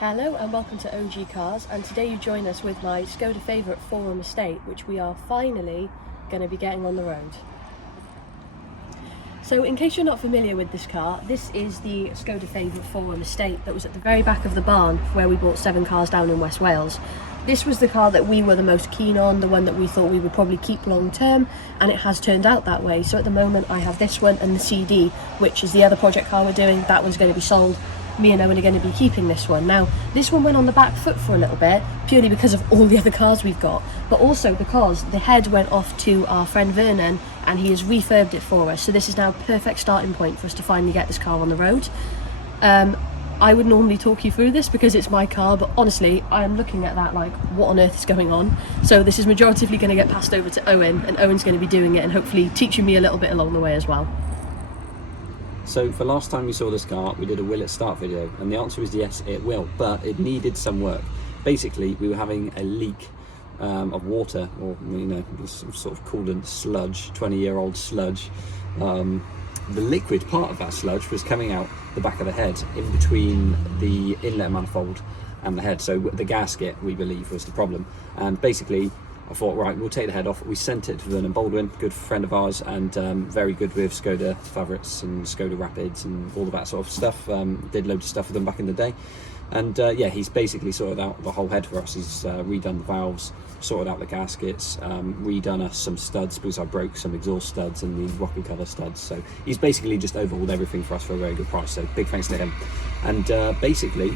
Hello and welcome to OG Cars, and today you join us with my Skoda Favorit 4-room estate, which we are finally going to be getting on the road. So in case you're not familiar with this car, this is the Skoda Favorit 4-room estate that was at the very back of the barn where we bought 7 cars down in West Wales. This was the car that we were the most keen on, the one that we thought we would probably keep long term, and it has turned out that way. So at the moment I have this one and the CD, which is the other project car we're doing. That one's going to be sold. Me and Owen are going to be keeping this one. Now, this one went on the back foot for a little bit, purely because of all the other cars we've got, but also because the head went off to our friend Vernon and he has refurbed it for us. So this is now a perfect starting point for us to finally get this car on the road. I would normally talk you through this because it's my car, but honestly, I am looking at that like, what on earth is going on? So this is majoritively going to get passed over to Owen, and Owen's going to be doing it and hopefully teaching me a little bit along the way as well. So for last time we saw this car, we did a will it start video, and the answer is yes, it will, but it needed some work. Basically, we were having a leak of water, or this sort of coolant sludge, 20-year-old sludge. The liquid part of that sludge was coming out the back of the head, in between the inlet manifold and the head. So the gasket, we believe, was the problem. And basically, I thought, right, we'll take the head off. We sent it to Vernon, good friend of ours, and very good with Skoda Favorits and Skoda Rapids and all of that sort of stuff. Did loads of stuff with them back in the day. And yeah, he's basically sorted out the whole head for us. He's redone the valves, sorted out the gaskets, redone us some studs because I broke some exhaust studs and the rocket cover studs. So he's basically just overhauled everything for us for a very good price. So big thanks to him. And basically,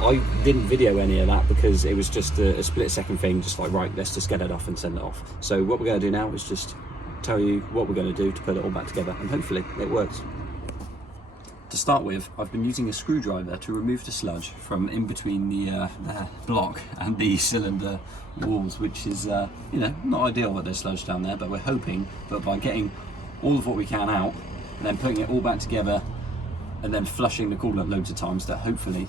I didn't video any of that because it was just a split-second thing, just like, right, let's just get it off and send it off. So what we're going to do now is just tell you what we're going to do to put it all back together, and hopefully it works. To start with, I've been using a screwdriver to remove the sludge from in between the block and the cylinder walls, which is, not ideal with there's sludge down there, but we're hoping that by getting all of what we can out, and then putting it all back together, and then flushing the coolant loads of times, that hopefully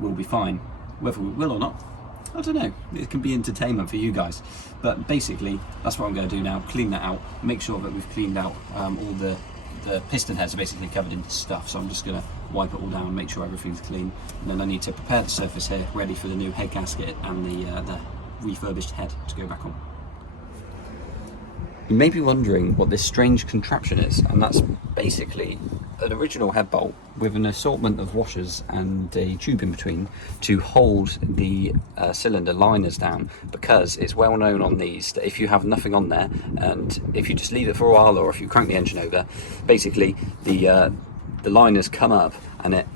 we'll be fine. Whether we will or not, I don't know. It can be entertainment for you guys. But basically, that's what I'm going to do now. Clean that out. Make sure that we've cleaned out all the piston heads are basically covered in stuff. So I'm just going to wipe it all down and make sure everything's clean. And then I need to prepare the surface here, ready for the new head gasket and the refurbished head to go back on. You may be wondering what this strange contraption is, and that's basically an original head bolt with an assortment of washers and a tube in between to hold the cylinder liners down, because it's well known on these that if you have nothing on there and if you just leave it for a while, or if you crank the engine over, basically the liners come up and it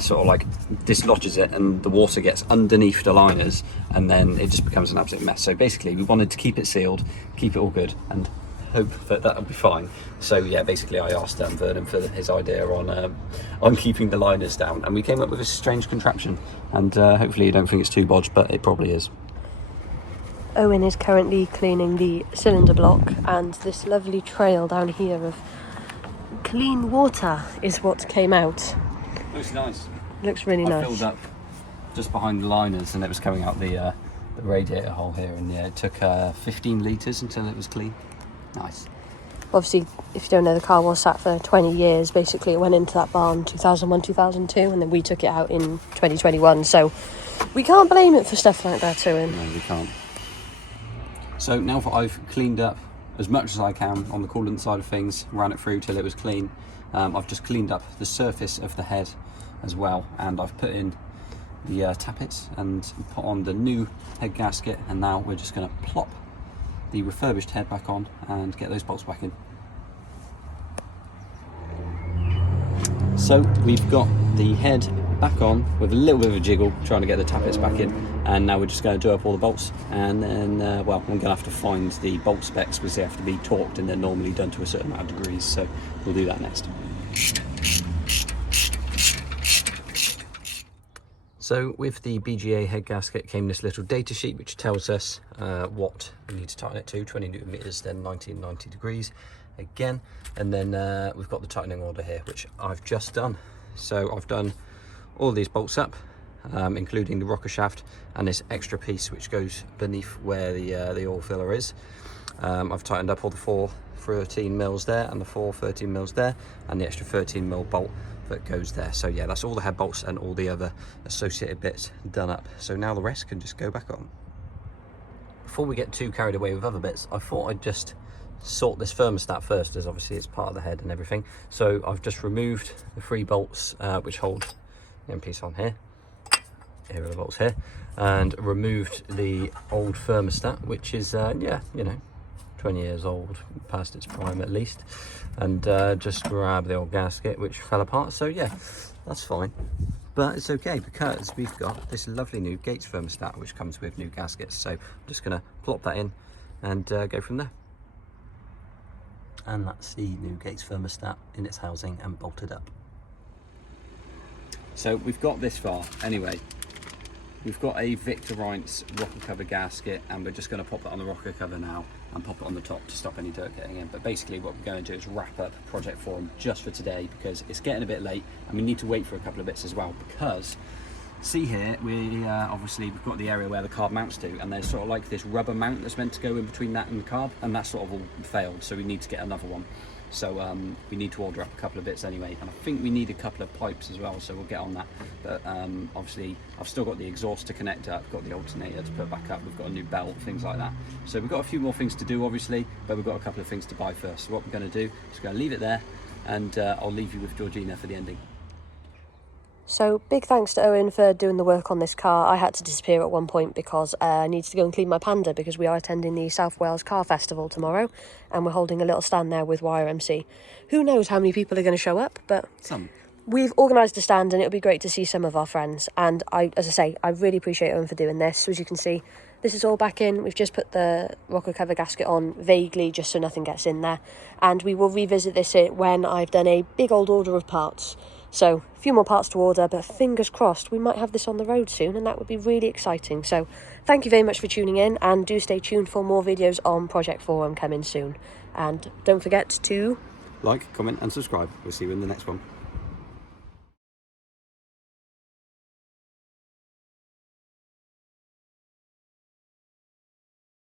sort of like dislodges it, and the water gets underneath the liners, and then it just becomes an absolute mess. So basically we wanted to keep it sealed, keep it all good, and hope that that'll be fine. So yeah, basically I asked Vernon for his idea on keeping the liners down, and we came up with a strange contraption, and hopefully you don't think it's too bodged, but it probably is. Owen is currently cleaning the cylinder block, and this lovely trail down here of clean water is what came out. Looks nice. Looks really nice. I filled up just behind the liners and it was coming out the radiator hole here, and yeah, it took 15 litres until it was clean. Nice. Obviously, if you don't know, the car was sat for 20 years. Basically, it went into that barn 2001, 2002, and then we took it out in 2021. So we can't blame it for stuff like that, Owen. No, we can't. So now that I've cleaned up as much as I can on the coolant side of things, ran it through till it was clean, I've just cleaned up the surface of the head as well, and I've put in the tappets and put on the new head gasket, and now we're just going to plop the refurbished head back on and get those bolts back in. So we've got the head back on with a little bit of a jiggle, trying to get the tappets back in, and now we're just going to do up all the bolts, and then well, I'm going to have to find the bolt specs because they have to be torqued, and they're normally done to a certain amount of degrees, so we'll do that next. So with the BGA head gasket came this little data sheet which tells us what we need to tighten it to, 20 Newton meters, then 90 degrees again, and then we've got the tightening order here, which I've just done. So I've done all these bolts up, including the rocker shaft and this extra piece which goes beneath where the oil filler is. I've tightened up all the four 13 mils there, and the 4 13 mils there, and the extra 13 mil bolt that goes there. So yeah, that's all the head bolts and all the other associated bits done up. So now the rest can just go back on. Before we get too carried away with other bits, I thought I'd just sort this thermostat first, as obviously it's part of the head and everything. So I've just removed the 3 bolts which hold the end piece on here. Here are the bolts here, and removed the old thermostat, which is yeah, you know, 20 years old, past its prime at least, and just grabbed the old gasket which fell apart. So yeah, that's fine, but it's okay because we've got this lovely new Gates thermostat which comes with new gaskets. So I'm just gonna plop that in and go from there. And that's the new Gates thermostat in its housing and bolted up. So we've got this far anyway. We've got a Victor Reince rocker cover gasket, and we're just going to pop it on the rocker cover now and pop it on the top to stop any dirt getting in. But basically what we're going to do is wrap up Project Forum just for today, because it's getting a bit late and we need to wait for a couple of bits as well. Because see here, we obviously we've got the area where the carb mounts to, and there's sort of like this rubber mount that's meant to go in between that and the carb, and that sort of all failed, so we need to get another one. So we need to order up a couple of bits anyway, and I think we need a couple of pipes as well, so we'll get on that. But obviously I've still got the exhaust to connect up, got the alternator to put back up, we've got a new belt, things like that. So we've got a few more things to do obviously, but we've got a couple of things to buy first. So what we're going to do is going to leave it there, and I'll leave you with Georgina for the ending. So big thanks to Owen for doing the work on this car. I had to disappear at one point because I needed to go and clean my Panda, because we are attending the South Wales Car Festival tomorrow and we're holding a little stand there with YRMC. Who knows how many people are going to show up, but Some. We've organised a stand and it'll be great to see some of our friends. And as I say, I really appreciate Owen for doing this. So as you can see, this is all back in. We've just put the rocker cover gasket on vaguely just so nothing gets in there. And we will revisit this when I've done a big old order of parts. So a few more parts to order, but fingers crossed we might have this on the road soon, and that would be really exciting. So thank you very much for tuning in, and do stay tuned for more videos on Project Forum coming soon. And don't forget to like, comment and subscribe. We'll see you in the next one.